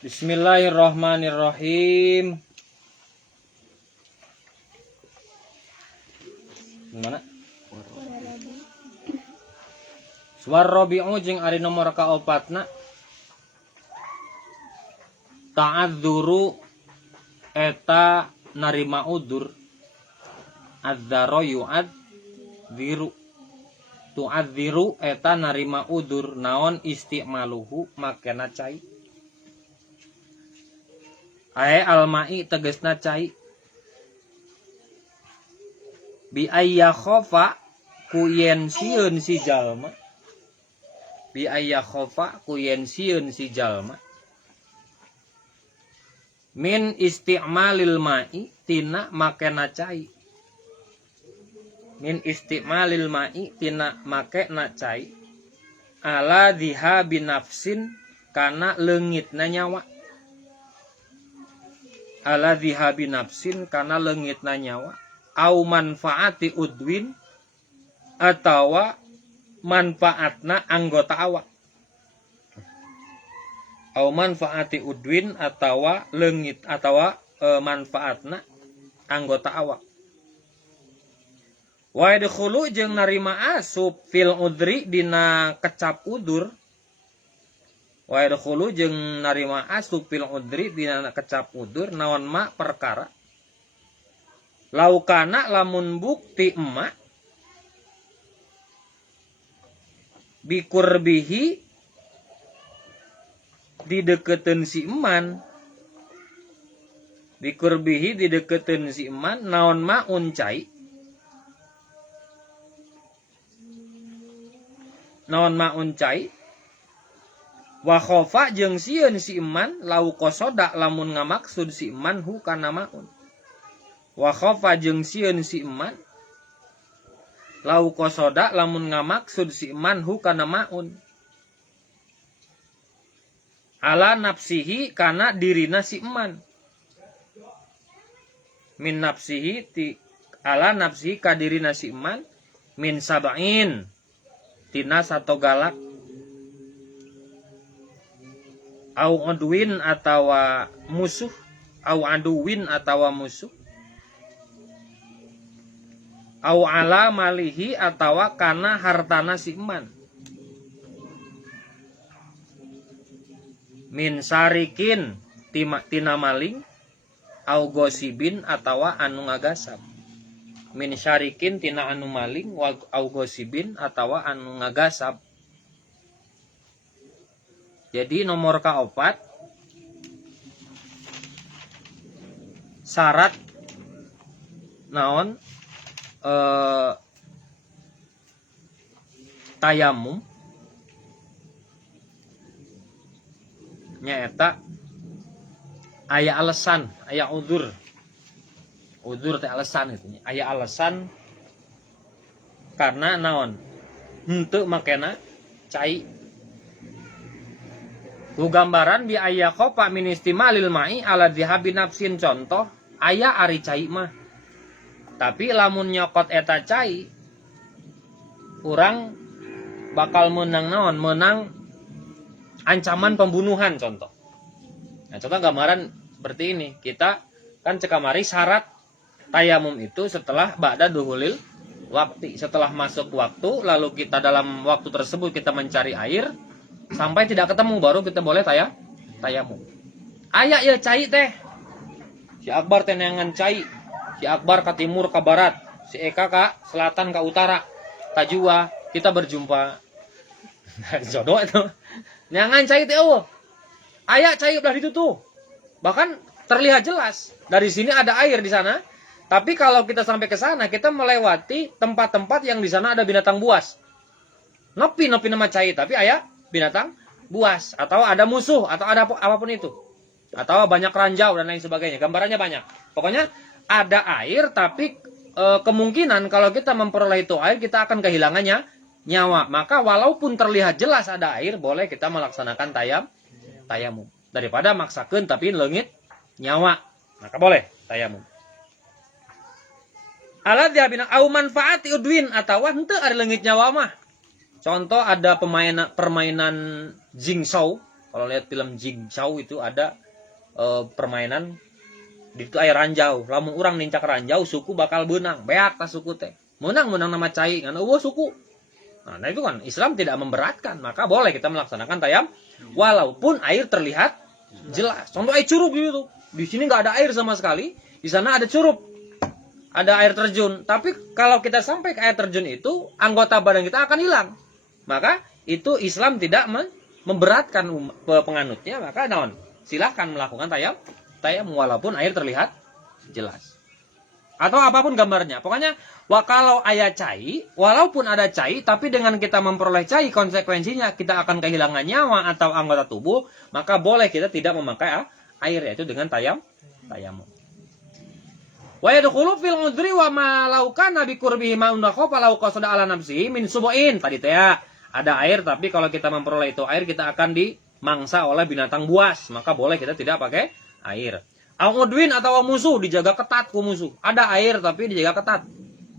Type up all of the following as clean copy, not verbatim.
Bismillahirrahmanirrahim. Mana? Warrabi'u jeung ari nomor kaopatna ta'adzuru eta narima udur adzaro yu'adziru tu'adziru eta narima udur naon istimaluhu makena cai ae almai tegesna cai bi ayya khofa kuyen sieun si jalma bi ayya khofa kuyen sieun si jalma min isti'malil ma'i tina makena cai min isti'malil ma'i tina makena cai ala diha binafsin kana leungitna nyawa ala diha binafsin kana leungitna nyawa au manfaati udwin atawa manfaatna anggota awak au manfaati udwin atawa leungit atawa manfaatna anggota awak wa yadkhulu jeung narima asup fil udri dina kecap udur wa yadkhulu jeung narima asup fil udri dina kecap udur naon ma perkara laukana lamun bukti emak bikurbihi dideketeun si eman bikurbihi dideketeun si eman naon ma uncai naon ma uncai wa khofa jeung sieun si eman lau qasoda lamun ngamaksud si eman hu kana maun wa khofa jeung sieun si eman lau qasoda lamun ngamaksud si eman hu kana maun ala nafsihi kana dirina si eman min nafsihi ti ala nafsihi ka dirina si eman min sab'in tina sato galak au aduwin atawa musuh au aduwin atawa musuh au ala malihi atawa kana hartana si eman min sarikin tina maling au gosibin atawa anu ngagasab min syarikin tina anu maling au gosibin atawa anu ngagasab. Jadi nomor kaopat syarat naon tayamum nyaeta aya alasan, aya udzur teh alasan itu aya alasan karena naon henteu makena cai ku gambaran bi aya khofa min istimalil ma'i ala dhihabi nafsin contoh aya ari cai mah tapi lamun nyokot eta cai urang bakal menang naon menang ancaman pembunuhan contoh. Nah, contoh gambaran seperti ini. Kita kan cekamari syarat tayamum itu setelah ba'da duhulil waktu. Setelah masuk waktu, lalu kita dalam waktu tersebut kita mencari air sampai tidak ketemu baru kita boleh tayamum. Aya ya cai teh. Si Akbar teh neangan cai. Si Akbar ka timur ka barat, si Eka ka selatan ka utara. Tajua kita berjumpa. Jodoh itu. Neangan cai teh eueuh. Aya cai belah ditu tuh. Bahkan terlihat jelas dari sini ada air di sana. Tapi kalau kita sampai ke sana, kita melewati tempat-tempat yang di sana ada binatang buas. Nopi nama cai, tapi aya binatang buas atau ada musuh atau ada apapun itu. Atau banyak ranjau dan lain sebagainya. Gambarannya banyak. Pokoknya ada air tapi kemungkinan kalau kita memperoleh itu air kita akan kehilangannya nyawa. Maka walaupun terlihat jelas ada air, boleh kita melaksanakan tayamum. Daripada maksakeun tapi leungit nyawa. Maka boleh tayamum. Alat dia bina au manfaati udwin atau henteu ari leungit nyawa mah. Contoh ada permainan jingsaw Kalau lihat film Jigsaw itu ada permainan di itu air ranjau. Lamun urang nincak ranjau suku bakal benang. Beak tas suku teh. Menang nama cai ngan eueuh suku. Nah, itu kan Islam tidak memberatkan, maka boleh kita melaksanakan tayam walaupun air terlihat jelas. Contoh air curug gitu. Di sini nggak ada air sama sekali, di sana ada curug. Ada air terjun. Tapi kalau kita sampai ke air terjun itu, anggota badan kita akan hilang. Maka itu Islam tidak memberatkan penganutnya, maka naon? Silahkan melakukan tayam walaupun air terlihat jelas. Atau apapun gambarnya. Pokoknya kalau ayat cai, walaupun ada cai, tapi dengan kita memperoleh cai, konsekuensinya kita akan kehilangan nyawa atau anggota tubuh, maka boleh kita tidak memakai air, yaitu dengan tayamum. Wa yadkhulu fil udri wa ma law kana bi qurbihi ma'un khafa law qasada ala nafsihi min subu'in. Tadi teh ada air, tapi kalau kita memperoleh itu air, kita akan dimangsa oleh binatang buas, maka boleh kita tidak pakai air. Al-udwin atau musuh dijaga ketat ku musuh. Ada air tapi dijaga ketat.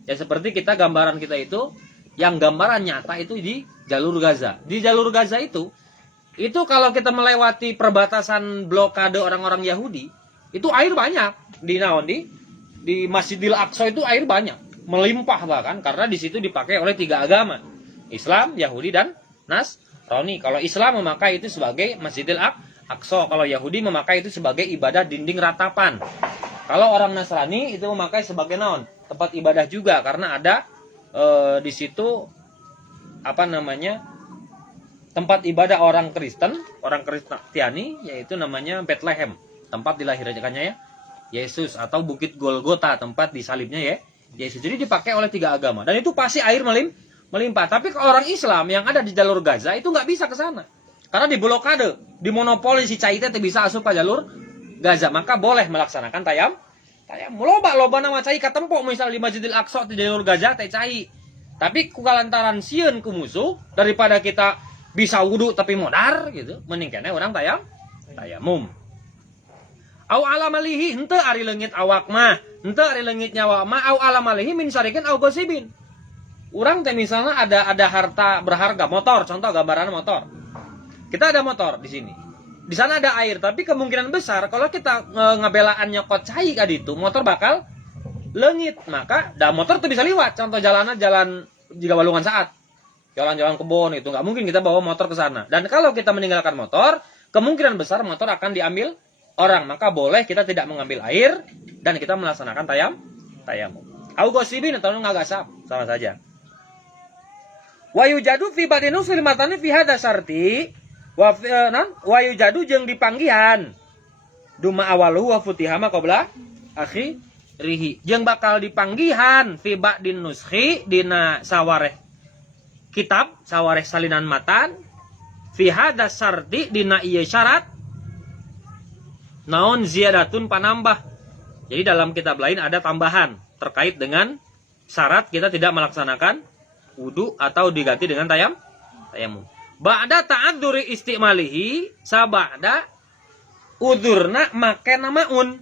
Ya seperti kita gambaran kita itu, yang gambaran nyata itu di jalur Gaza. Di jalur Gaza itu kalau kita melewati perbatasan blokade orang-orang Yahudi, itu air banyak. Di Masjidil Aqsa itu air banyak, melimpah bahkan, karena di situ dipakai oleh 3 agama. Islam, Yahudi dan Nasrani. Kalau Islam memakai itu sebagai Masjidil Aqsa, kalau Yahudi memakai itu sebagai ibadah dinding ratapan. Kalau orang Nasrani itu memakai sebagai naon? Tempat ibadah juga, karena ada di situ tempat ibadah orang Kristen, orang Kristiani, yaitu namanya Bethlehem, tempat dilahirkannya ya Yesus, atau Bukit Golgota, tempat disalibnya ya Yesus. Jadi dipakai oleh 3 agama, dan itu pasti air melimpah. Tapi kalau orang Islam yang ada di jalur Gaza itu nggak bisa ke sana. Karena di blokade, di monopoli si cai teh bisa asup ke jalur Gaza, maka boleh melaksanakan tayam. Loba nama cai katempo misal di Masjidil Aqsa di jalur Gaza teh cai. Tapi kukalantaran sieun ku musuh, daripada kita bisa wudu tapi modar gitu, mending keneh urang tayamum. Au alamalihi henteu ari leungit awak mah, henteu ari leungit nyawa mah, au alamalihi min syarikin au gosibin. Urang teh misalnya ada harta berharga, motor, contoh gambaran motor. Kita ada motor di sini. Di sana ada air, tapi kemungkinan besar kalau kita ngabelaan nyokot cai ka ditu, motor bakal leungit. Maka motor tuh bisa liwat. Contoh jalan jika balungan saat. Jalan-jalan kebon itu nggak mungkin kita bawa motor ke sana. Dan kalau kita meninggalkan motor, kemungkinan besar motor akan diambil orang. Maka boleh kita tidak mengambil air dan kita melaksanakan tayamum. Au gosibin atau ngagasap, sama saja. Wa yujadu fi badinu fil matani fi hadza syarti wa yujadu jeung dipanggihan duma awalu wa futihama qabla akhirih jeung bakal dipanggihan fi ba'din nuskhi dina sawareh kitab sawareh salinan matan fi hadza syarti dina ieu syarat naon ziyadatun panambah. Jadi dalam kitab lain ada tambahan terkait dengan syarat kita tidak melaksanakan wudu atau diganti dengan tayamum. Ba'da ta'adzuri istimalihi sabada udurna make namaun.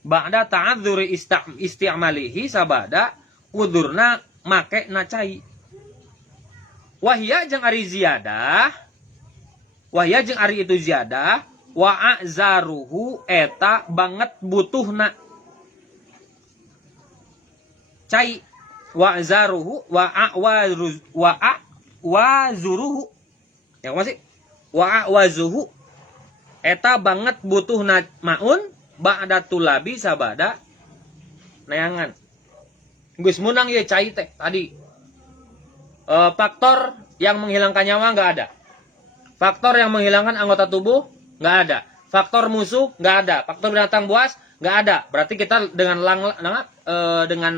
Ba'da ta'adzuri istimalihi sabada udurna make nacai. Wahya jeung ari ziyadah. Wahya jeung ari itu ziyadah wa azaruhu eta banget butuhna. Cai wa zaruhu wa zuruhu ya masih wa zuhu eta banget butuh maun ba'da tulabi sabada neangan geus menang ye cai teh tadi. Faktor yang menghilangkan nyawa nggak ada, faktor yang menghilangkan anggota tubuh nggak ada, faktor musuh nggak ada, faktor binatang buas nggak ada. Berarti kita dengan dengan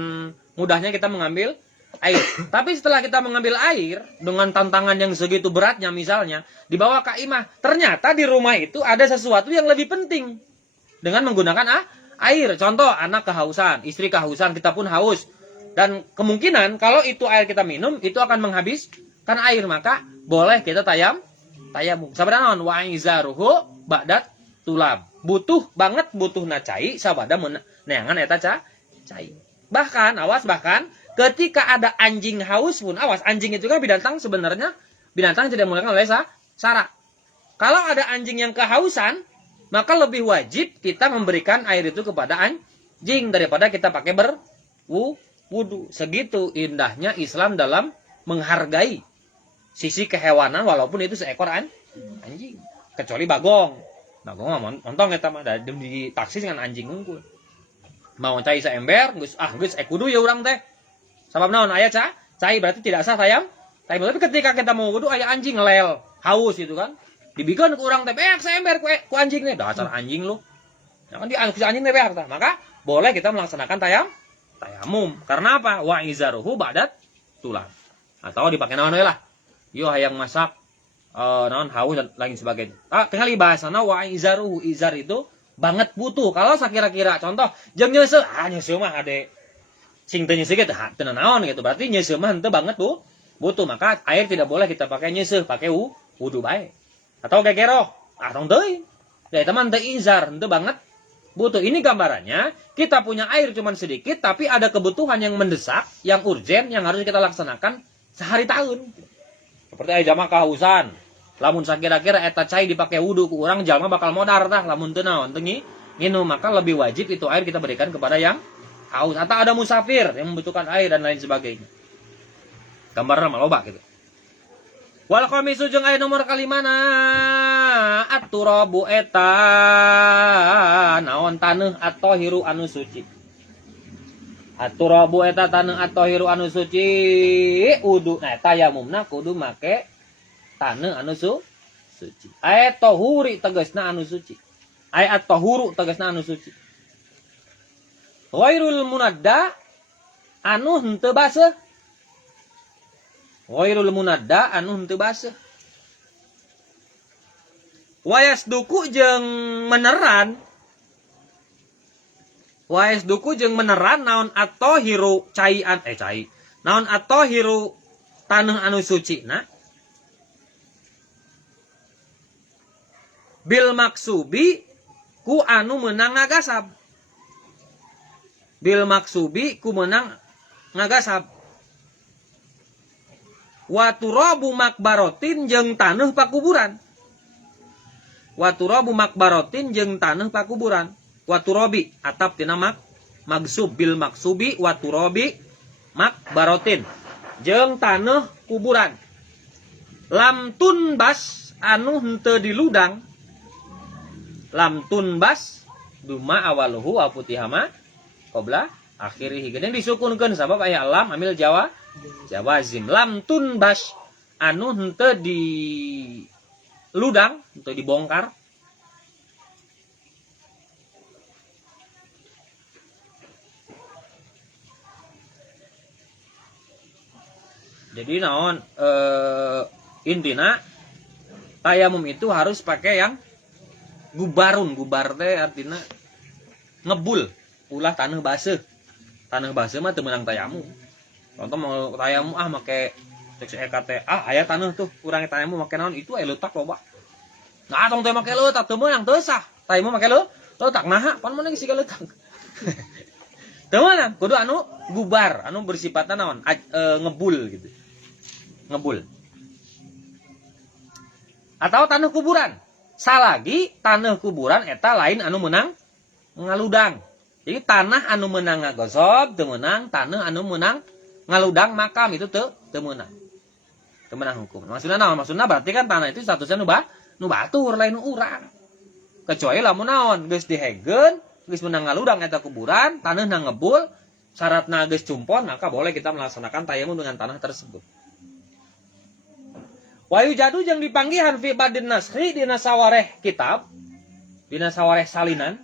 mudahnya kita mengambil air. Tapi setelah kita mengambil air dengan tantangan yang segitu beratnya, misalnya dibawa ke imah, ternyata di rumah itu ada sesuatu yang lebih penting dengan menggunakan air. Contoh anak kehausan, istri kehausan, kita pun haus, dan kemungkinan kalau itu air kita minum itu akan menghabiskan air, maka boleh kita tayamum. Sabada naon wa izaruhu ba'dat tulab. Butuh nacai sabada neangan eta cai. Bahkan ketika ada anjing haus pun, awas, anjing itu kan binatang sebenarnya, binatang tidak menggunakan oleh syarat. Kalau ada anjing yang kehausan, maka lebih wajib kita memberikan air itu kepada anjing daripada kita pakai berwudu. Segitu indahnya Islam dalam menghargai sisi kehewanan walaupun itu seekor anjing. Kecuali bagong. Bagong mah montong eta mah di taksi dengan anjing unggul. Mau cai saember, geus kudu ya urang teh. Sabab naon aya cai berarti tidak sah tayam. Tapi ketika kita mau wudu aya anjing ngelel, haus gitu kan. Dibikeun ku urang teh saember ku anjing teh, dasar anjing lu. Ya kan di anjing teh tah. Maka boleh kita melaksanakan tayamum. Karena apa? Wa izaruhu ba'dat tulang. Atau dipakai naon we lah. Yo hayang masak naon haus dan lain sebagainya. Tinggal bahasana wa izaruhu, izar itu banget butuh. Kalau sakira-kira contoh jeung nyeuseuh, nyeuseuh mah ade sing teu nyeuseuh ge teu naon gitu. Berarti nyeuseuh mah henteu banget butuh. Maka air tidak boleh kita pakai nyeuseuh, pakai wudu bae. Atau gegeroh, tong teuing. Ya teman teu izar, henteu banget butuh. Ini gambarannya, kita punya air cuman sedikit tapi ada kebutuhan yang mendesak, yang urgen yang harus kita laksanakan sehari tahun. Seperti aya jamaah kehausan. Lamun sakira-kira eta cai dipakai wudu ku urang jalma bakal modar tah lamun teu naon teu nginum, maka lebih wajib itu air kita berikan kepada yang haus atau ada musafir yang membutuhkan air dan lain sebagainya. Gambarna mah loba gitu. Wal khamisu jeung aya nomor kalimana at-turabu eta naon taneuh at-tahiru anu suci. At-turabu eta taneuh at-tahiru anu suci wudu nah tayamumna kudu make taneuh anu suci. Aya tahuri tegasna anu suci. Aya at-tahuru tegasna anu suci. Ghairul munadda anu henteu baseuh. Ghairul munadda anu henteu baseuh. Wayasduku jeung meneran. Wayasduku jeung meneran naon at-tahiru cai. Naon at-tahiru taneuh anu suci na. Bil maksubi ku anu meunang ngagasab. Bil maksubi ku meunang ngagasab. Wa turabu makbarotin jeung taneuh pakuburan. Wa turabu makbarotin jeung taneuh pakuburan. Wa turabi atap tina magsub bil maksubi wa turabi makbarotin jeung taneuh kuburan. Lam tunbas anu henteu diludang. Lam tunbas duma awaluhu wa putihama qabla akhirih. Geuning disukunkeun sabab aya lam amil jawazim. Lam tunbas anu henteu diludang, henteu dibongkar. Jadi naon intina tayamum itu harus pakai yang gubarun. Gubar teh artinya ngebul ulah taneuh baseuh. Taneuh baseuh mah teu meunang tayamum. Contoh mau tayamum make cek EKT aya taneuh tuh urang tayamum make naon itu aya leutak loba. Nah tong teh make leutak teu meunang teu sah. Tayamum make leutak naha pan mun geus siga leutak. Teu meunang kudu anu gubar, anu bersifatna naon ngebul gitu. Ngebul. Atau taneuh kuburan. Salagi taneuh kuburan eta lain anu meunang ngaludang. Jadi tanah anu meunang ngagosob teu meunang, taneuh anu meunang ngaludang makam itu teu meunang. Teu meunang hukum. Maksudna naon? Maksudna berarti kan tanah itu statusnya nu batur lain nu urang. Kecuali lamun naon geus dihegeun, geus meunang ngaludang eta kuburan, taneuhna ngebul, syaratna geus cumpon, maka boleh kita melaksanakan tayamum dengan tanah tersebut. Wayu jadu jeung dipanggihan fi badin nasri dina sawareh kitab, dina sawareh salinan.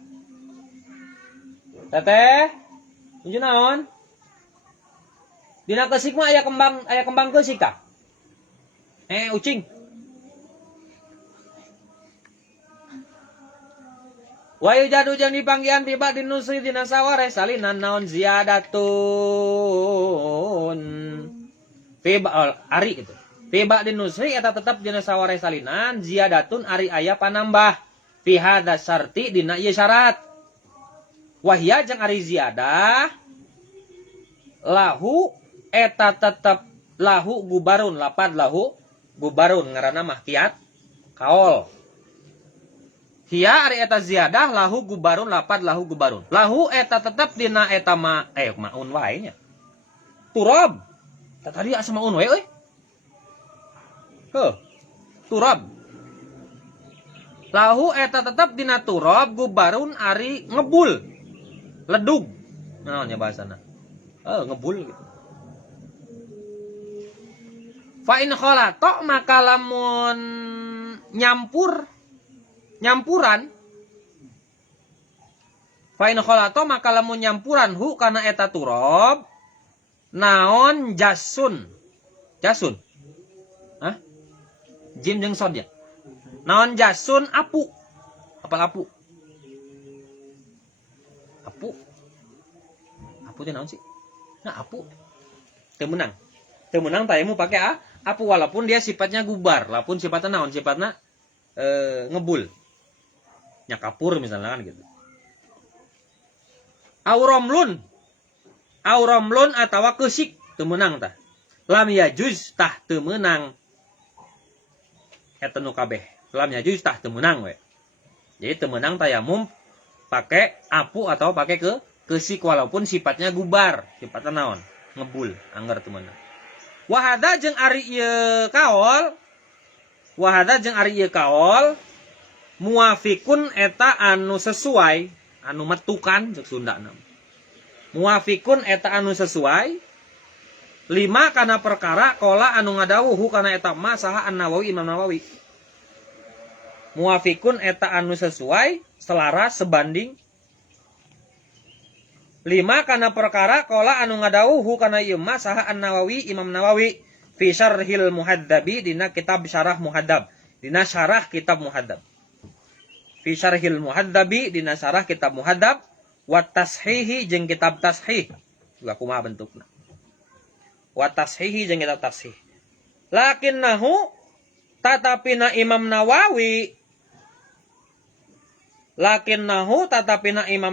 Teteh, injeun naon? Dina keusik mah aya kembang keusik tah. Ucing. Wayu jadu jeung dipanggihan fi badin nasri dina sawareh salinan naon ziyadatun. Fi ari gitu. Tiba di nusri eta tetap dina sawareh salinan ziyadatun ari aya panambah fi hadza syarti dina ieu syarat. Wahya jeung ari ziyadah lahu eta tetep lahu gubarun lapad lahu gubarun ngaranna mah kiat kaol Hiya ari eta ziyadah lahu gubarun lapad lahu gubarun. Lahu eta tetep dina eta maun wae nya. Turab. Tadi asa maun wae euy. Heuh. Turab. Lahu eta tetep dina turab gubarun ari ngebul. Ledug. Naonnya bahasana? Ngebul gitu. Fa in khalata maka lamun nyampuran fa in khalata maka lamun nyampuran hu kana eta turab naon jasun hah jim jeung sod ya naon jasun apu apa apu teh naon sih nah apu teu menang tayamu pakai apu walaupun dia sifatnya gubar, lapun sifatnya naon sifatnya ngebul. Nyakapur misalnya kan gitu. Auromlun atawa keusik teu meunang tah. Lam yajuz tah teu meunang eta nu kabeh. Lam yajuz tah teu meunang we. Jadi teu meunang tayamum pakai apu atau pakai keusik walaupun sifatnya gubar, sifatnya naon? Ngebul, anggar teu meunang. Wahada jeung ari ieu kaol muafikun eta anu sesuai anu metukan cek Sunda nama. Muafikun eta anu sesuai 5 kana perkara qala anu ngadawuh kana eta ma saha An-Nawawi Imam Nawawi. Muafikun eta anu sesuai selaras sebanding 5 kana perkara qala anu ngadawuh kana ieu ma saha An-Nawawi Imam Nawawi fi syarhil muhaddabi dina kitab syarah muhaddab dina syarah kitab muhaddab fi syarhil muhaddabi dina syarah kitab muhaddab wa tashihi jeung kitab tashih juga kumaha bentukna wa tashihi jeung kitab tashih lakinnahu tatapina Imam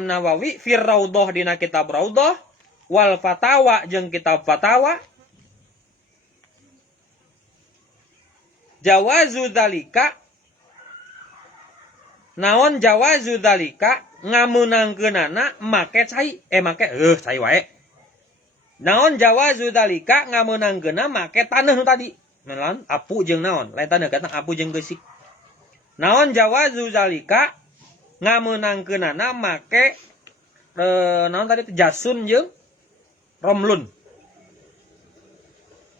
Nawawi fir raudhah dina kitab raudhah wal fatawa jeung kitab fatawa jawazu dzalika naon jawazu dzalika ngameunangkeunana make cai cai wae naon jawazu dzalika ngameunangkeunna make taneuh tadi naon apu jeung naon lain taneuh kata apu jeung geusik naon jawazu dzalika ngameunangkeunana make naon tadi jasun jeung romlun.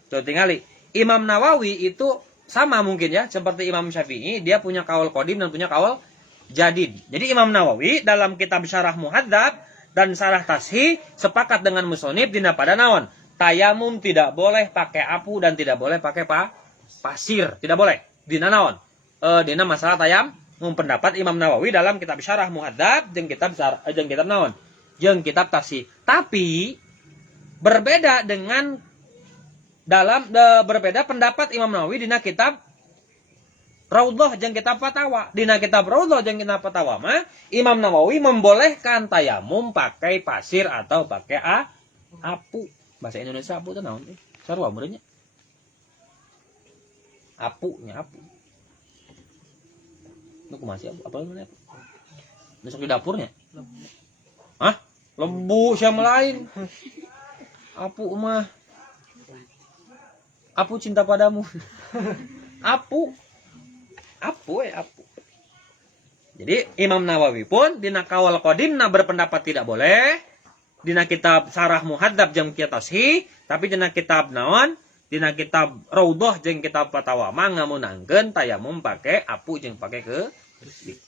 Tuh tingali Imam Nawawi itu sama mungkin ya seperti Imam Syafi'i, dia punya kaul qadim dan punya kaul jadid. Jadi Imam Nawawi dalam kitab Syarah Muhadzab dan Syarah Tashih sepakat dengan musonif dina pada naon tayamum tidak boleh pakai apu dan tidak boleh pakai pasir, tidak boleh dina naon dina masalah tayam pendapat Imam Nawawi dalam kitab Syarah Muhadzab jeung kitab naon jeung kitab Tashih. Tapi berbeda dengan berbeda pendapat Imam Nawawi dina kitab Raudhah jeung kitab Fatawa. Dina kitab Raudhah jeung kitab Fatawa mah Imam Nawawi membolehkan tayamum pakai pasir atau pakai apu. Bahasa Indonesia apu itu naon? Sarua meureunnya. Apunya apu. Nu kumaha sih apa namanya? Masuk di dapurnya. Hah? Lembu sama lain. Apu mah. Apu cinta padamu. Apu. Apu. Jadi Imam Nawawi pun dina kaul qadimna berpendapat tidak boleh. Dina kitab Syarah Muhadzab jeung kitab Tashih, tapi dina kitab naon? Dina kitab Raudhah jeung kitab Fatawa mah ngamunangkeun tayamum pake apu jeung pake keusik.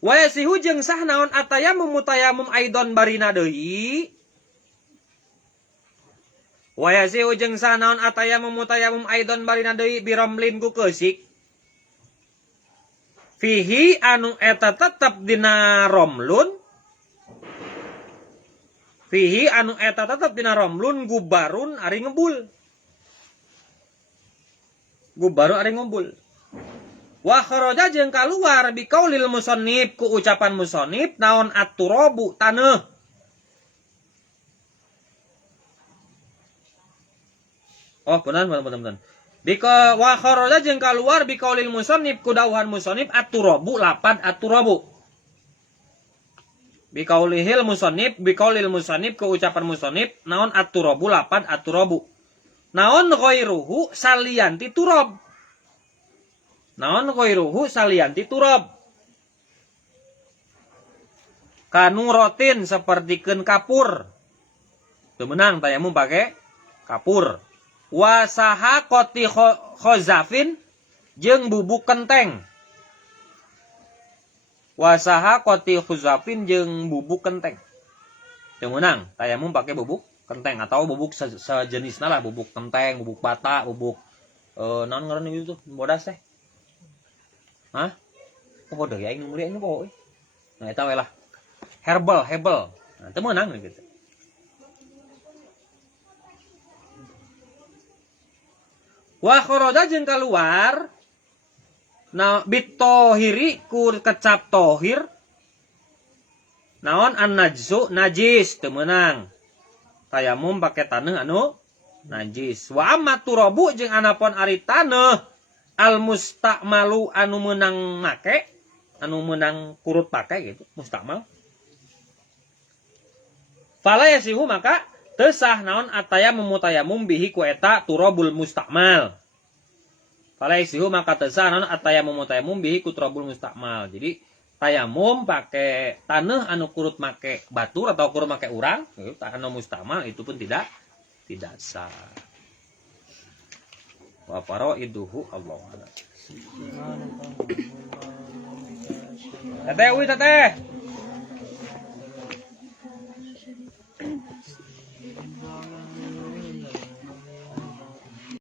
Wa yasihu jeung sah naon atayamum mutayamum aidon barina deui. Wa yasihu jeung sah naon atayamum mutayamum aidon barina deui biramlin ku keusik. Fihi anu eta tetep dina romlun. Fihi anu eta tetep dina romlun gubarun ari ngebul. Gubarun ari ngebul. Wa kharaja jeung kaluar bi qaulil musannif ku ucapan musannif naon at-turabu taneuh. Oh, benar. Bika wa kharaja jeung kaluar biqaulil musannif ku dawuhan musannif at-turabu lapad at-turabu. Biqaulil musannif ku ucapan musannif naon at-turabu lapad at-turabu. Naon ghairuhu salianti turab. Naon ghairuhu salianti turab. Kanurotin sapertikeun kapur. Teu meunang tayamum pake kapur. Wasaha koti khozafin jeung bubuk kenteng. Wasaha koti khozafin jeung bubuk kenteng. Teu meunang tayamum pake bubuk kenteng atau bubuk sejenisna lah, bubuk kenteng, bubuk bata, bubuk naon ngaranna itu bodas teh. Hah? Bodoh ya aing nu meuli aing poho. Nah eta we lah. Herbal. Nah teu meunang gitu. Wa kharaja jeung kaluar na bitohiri ku kecap tohir naon an najsu najis teu meunang tayamum pake taneuh anu najis. Wa amma turabu jeung anapun ari taneuh al musta'malu anu meunang make anu meunang kurut pake gitu mustakmal fala yasihu maka tesah naon atayamum mutayamum bihi ku eta turabul mustakmal. Fala yasihu maka tesah naon atayamum mutayamum bihi ku turabul mustakmal. Jadi tayamum pake taneuh anu kurut make batur atau kurut make urang, anu mustakmal itu pun tidak sah. Wa faraiduhu Allahu a'lam. Teteh.